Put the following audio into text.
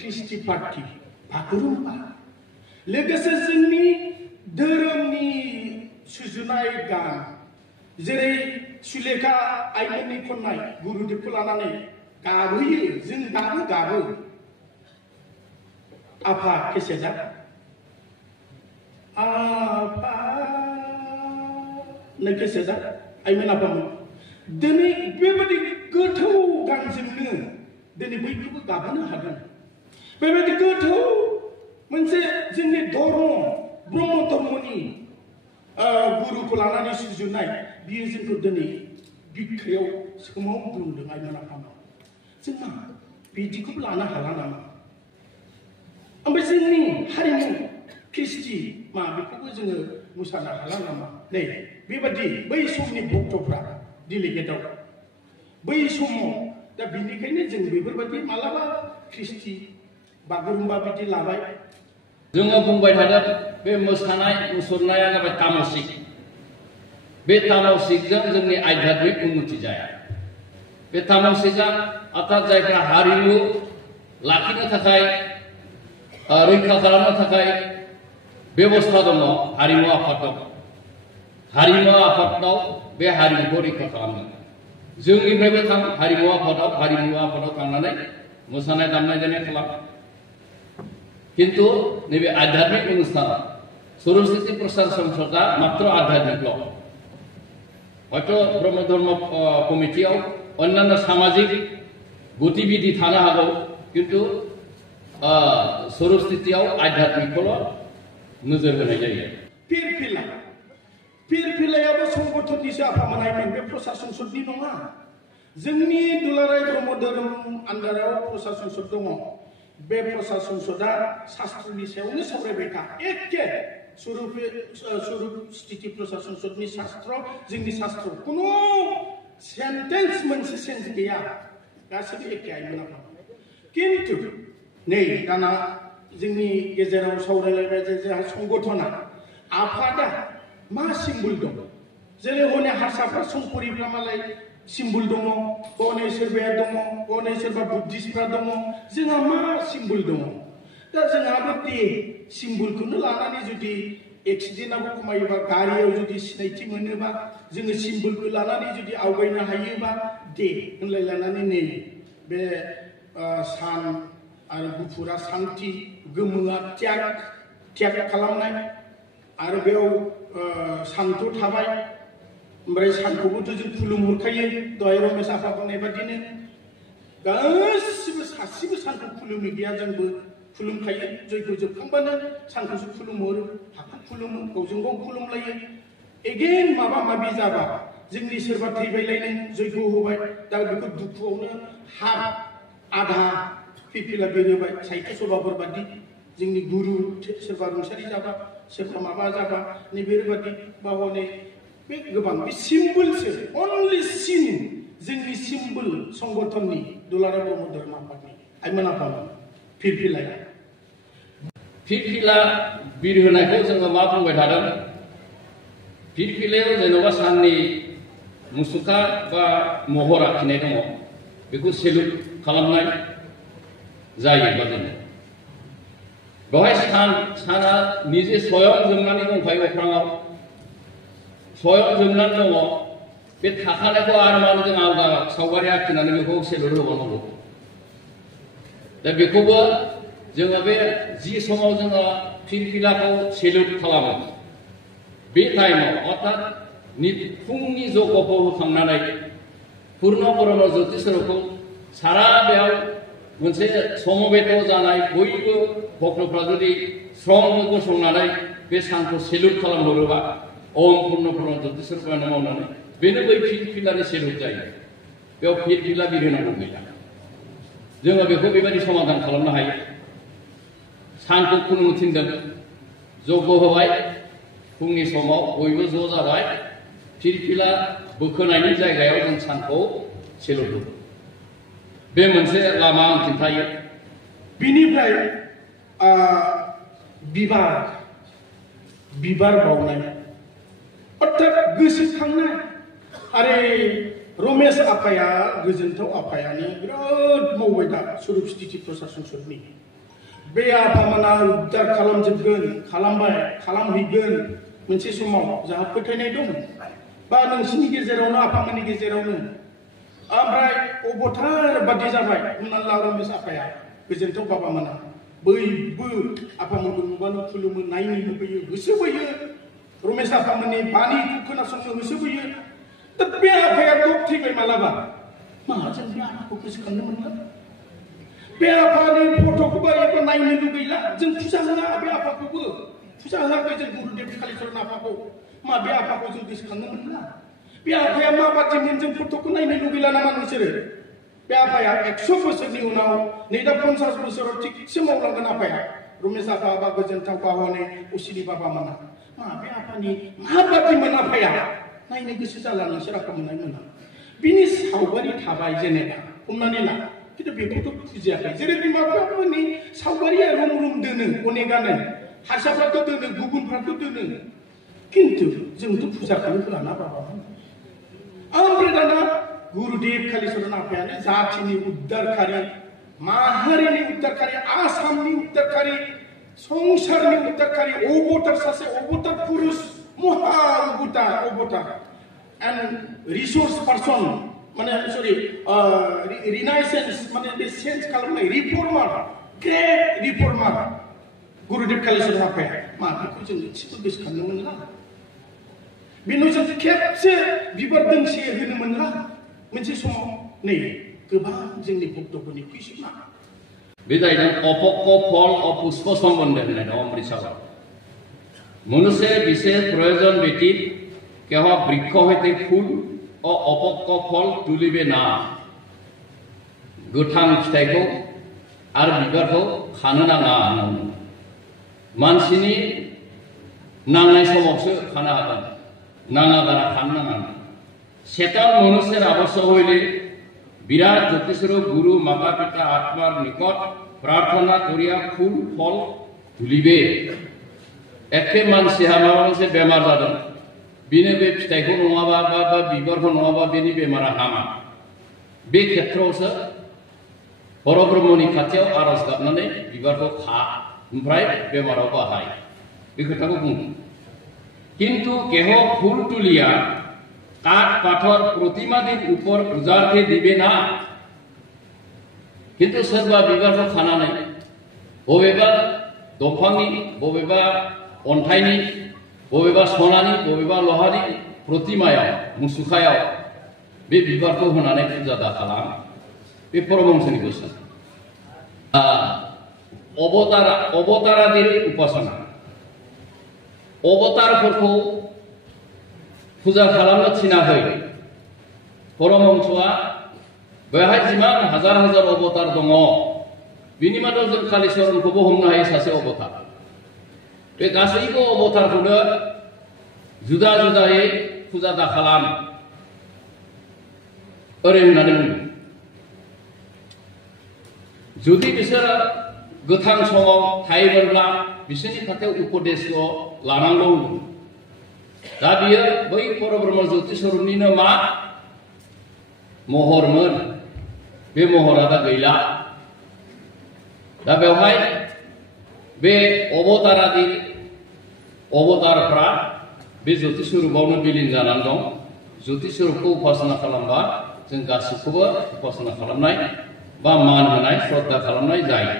ख्रिस्टि party Bagurumba लोगोसे जोंनि धोरोमनि सुजुनाय गान जेरै सुलेखा आइमोननि खननाय गुरुदेबखौ लानानै गाबोयो जों दाबो गाबो आफा केसेटआ आफा नै केसेटआ आइमोन आफामोन दिनै बेबायदि गोथौ गानजोंनो दिनै बयखौबो गाबहोनो हादों बेबायदि गोथौ मोनसे जोंनि धर्म ब्रह्म धर्मनि गुरुखौ लानानै सुजुनाय बियो जोंखौ दिनै बिखायाव सोमावग्लुंदों आइमोन आफामोन जों मा बिदिखौबो लानो हाला नामा ओमफ्राय जोंनि हारिमु ख्रिस्टि मा बेखौबो जोङो मोसानो हाला नामा नै बेबादि बै समनि भक्तफ्रा डेलिगेटआव बै समाव दा बिनिखायनो जों बेफोरबायदि मालाबा ख्रिस्टि बागुरुम्बा बिदि लाबाय जोङो बुंबाय थादों बे मोसानाय मुसुरनाया जाबाय तामसिक बे तामसिकजों जोंनि आध्यात्मिक उन्नति जाया बे तामसिकआ अर्थात जायफ्रा हारिमु लाखिनो थाखाय रैखा खालामनो थाखाय बेबस्था दङ हारिमु आफाद दं हारिमु आफादाव बे हारिमुखौ रैखा खालामदों जोंनिफ्रायबो थां हारिमु आफादाव थांनानै मोसानाय दामनाय देनाय खालाम किन्तु नैबे आध्यात्मिक अनुष्ठान सरस्वती प्रसार संसदआ मात्र आध्यात्मिकल हयथ' ब्रह्म धर्म कमिटियाव अन्यान्य सामाजिक गतिविधि थानो हागौ किन्तु सरस्वतीयाव आध्यात्मिकखौल' नोजोर होनाय जायो फिरफिलायाबो संगठननिसो आफामोनायमोन बे प्रसार संसदनि नङा जोंनि दुलाराय ब्रह्म धोरोम आन्दाराव प्रसार संसद दङ बे प्रसार संसदआ शास्त्रनि सायावनो सावरायबाय था एखे स्वरूप स्थिति प्रसार संसदनि शास्त्र जोंनि शास्त्र कुनु सेन्टेन्स मोनसे सेन्स गैया गासैबो एखे आइमोन आफा किन्तु नै दाना जोंनि गेजेराव सावरायलायबाय जे जोंहा संगठना आफादा मा सिम्बल दं जेरै हनै हारसाफ्रा संकरिफ्रा मालाय सिम्बल दङ हनै सोरबाया दङ हनै सोरबा बुद्धिस्टफ्रा दङ जोंहा मा सिम्बल दङ दा जोंहाबो दे सिम्बलखौनो लानानै जुदि एक्सिडेन्टआबो खमायोबा गारियाव जुदि सिनायथि मोनोबा जोङो सिम्बलखौ लानानै जुदि आवगायनो हायोबा दे होनलायलायनानै नै बे सान आरो गुफुरा शान्ति गोमोआ त्याग खालामनाय आरो बेयाव सान्थौ थाबाय ओमफ्राय सानखौबोथ' जों खुलुमहरखायो दहाय रमेश आफा बुंनाय बादिनो गासिबो सासेबो सानखौ खुलुमि गैया जोंबो खुलुमखायो जयग' जोबखांबानो सानखौसो खुलुमहरो हाखौ खुलुमो गावजों गाव खुलुमलायो एगेन माबा माबि जाबा जोंनि सोरबा थैबायलायनो जयग' होबाय दा बेखौ दुखुआवनो हाफ आधा फिरफिला बेरोबाय साहित्य सभाफोर बादि जोंनि गुरु सोरबा रुंसारि जाबा सोरबा माबा जाबा नैबेबादि बा हनै बे गोबां बे सिम्बलसो अनलि सिन जोंनि सिम्बल संगठननि दुलाराय ब्रह्म धर्म आफादनि आइमोन आफामोन फिरफिला बिरहोनायखौ जोङो मा बुंबाय थादों फिरफिलायाव जेन'बा साननि मुसुखा बा महर आखिनाय दङ बेखौ सेलुट खालामनाय जायो बादिनो बेवहाय साना निजे स्वयं जोंनानै दंखायो अख्राङाव स्वयं जोंनानै दङ बे थाखानायखौ आरो मानो जों आलादा सावगारि आखिनानै बेखौ सेलुट होबावनांगौ दा बेखौबो जोङो बे जि समाव जोङो फिरफिलाखौ सेलुट खालामो बे टाइमाव अर्थात फुंनि जगखौ होखांनानै पुर्ण ब्रह्म ज्योति स्वरूपखौ सारा बेयाव मोनसे समबेत जानाय बयबो भक्तफ्रा जुदि स्रं गसंनानै बे सानखौ सेलुट खालामहरोबा ओम पुर्ण ब्रह्म ज्योति स्वरूपानो मावनानै बेनो बै फिरफिलानि सेलुट जायो बेयाव फिरफिला बिरहोनांगौ गैला जोङो बेखौ बेबायदि समाधान खालामनो हायो सानखौ खुलुमनो थिनदों जग होबाय फुंनि समाव बयबो ज' जाबाय फिरफिला बोखोनायनि जायगायाव जों सानखौ सेलुट होयो बे मोनसे लामा आं खिन्थायो बिनिफ्राय बिबार बावनाय अर्थात गोसोखांनाय आरे रमेश आफाया गोजोनथाव आफायानि बिराद मावबाय दा स्वरूप स्थिति प्रसार संसदनि बे आफामोना उद्धार खालामजोबगोन खालामहैगोन मोनसे समाव जाहा फोथायनाय दं बा नोंसिनि गेजेरावनो आफामोननि गेजेरावनो ओमफ्राय अबथार बादि जाबाय हमना ला रमेश आफाया गोजोनथाव बाबामोना बयबो आफामोनखौ नुबानो खुलुमो नायनो लुबैयो होसोबोयो रमेश आफामोननि बाणीखौ खोनासंनो होसोबोयो दा बे आफाया दब थैबाय मालाबा माहाजोन बे आफाखौ गोसोखांनो मोनला बे आफानि फट'खौबो एबा नायनो लुगैला जों फुजा होआ बे आफाखौबो फुजा होआखै जों गुरुदेव कालिचरण आफाखौ मा बे आफाखौ जों गोसोखांनो मोनला बे आफाया माबादिमोन जों फट'खौ नायनो लुगैला नामा नोंसोरो बे आफाया 100 बोसोरनि उनाव नै दा 50 बोसोराव थिगसे मावलांगोन आफाया रमेश आफा बा गोजोनथाव बाबानि असिनि बाबामोना मा बे आफानि माबादिमोन आफाया नायनो गोसो जाला नोंसोर आफा मोननाय मोना बिनि सावगारि थाबाय जेनेबा हमनानै ला खिन्थु बेखौथ' फुजियाखै जेरै बिमा बिफाफोरनि सावगारिया रुम रुम दोनो अनेकानो हारसाफ्राथ' दोनो गुबुनफ्राथ' दोनो खिन्थु जोंथ' फुजाखौनो होलाना बाबामोन ओमफ्राय दाना गुरुदेव कालिचरण आफायानो जाथिनि उद्धारकारि माहारिनि उद्धारकारि आसामनि उद्धारकारि संसारनि उद्धारकारि अबतार सासे अबतार पुरुष महा अबतार एन्ड रिसोर्स पार्सन माने सरि रिनाइसेन्स माने बे चेन्ज खालामनाय रिफर्मार ग्रेट रिफर्मार गुरुदेव कालिचरण आफाया मा बेखौ जों एसेबो गोसोखांनो मोनला बेनो जों खेबसे बिबार दोंसे होनो मोनला मोनसे समाव नै गोबां जोंनि भक्तफोरनि कुइसना बे जाहैदों अपक्क फल और पुष्प सम्बन्ध होननाय दं अमृतसराव मनुष्य विशेष प्रयोजन व्यतीत केह बृक्ष हईते फुल और अपक्क फल तुलिबे ना गोथां फिथाइखौ आरो बिबारखौ खानो नाङा होननानै मानसिनि नांनाय समावसो खानो हागोन नाङा गारा खानो नाङा सेतान मनुष्येर आबश्य हইলে বিরাট জ্যোতিস্বরূপ গুরু মাতা পিতা আত্মার নিকট প্রার্থনা করিয়া ফুল ফল তুলিবে एखे मानसिहा माबा मोनसे बेमार जादों बेनो बे फिथाइखौ नङाबा बा बिबारखौ नङाबा बेनि बेमारा हामा बे खेत्रआवसो परब्रह्मनि खाथियाव आरज गाबनानै बिबारखौ खा ओमफ्राय बेमाराव बाहाय बे खोथाखौ बुङो किन्तु केह फुल तुलिया काठ पाथर प्रतिमादिर ऊपर पूजार्थे दिबे ना किन्तु सोरबा बिबारखौ खानानै बबेबा दंफांनि बबेबा अन्थाइनि बबेबा सनानि बबेबा लहानि प्रतिमायाव मुसुखायाव बे बिबारखौ होनानै फुजा दा खालाम बे परमहंसनि बोसोन अवतारादिर उपासना अवतारफोरखौ फुजा खालामनो थिनाखै परमहंसआ बेवहाय जिमान हाजार हाजार अवतार दङ बिनि मादाव जों कालिचरणखौबो हमनो हायो सासे अवतार बे गासैबो अवतारखौनो जुदा जुदायै फुजा दा खालाम ओरै होननानै बुङो जुदि बिसोर गोथां समाव थायोमोनब्ला बिसोरनि खाथियाव उपदेशखौ लानांगौ दा बियो बै परब्रह्म ज्योतिस्वरूपनिनो मा महरमोन बे महरा दा गैला दा बेवहाय बे अवतारफ्रा बे ज्योतिस्वरूपावनो बिलीन जानानै दं ज्योतिस्वरूपखौ उपासना खालामबा जों गासिबखौबो उपासना खालामनाय बा मान होनाय श्रद्धा खालामनाय जायो।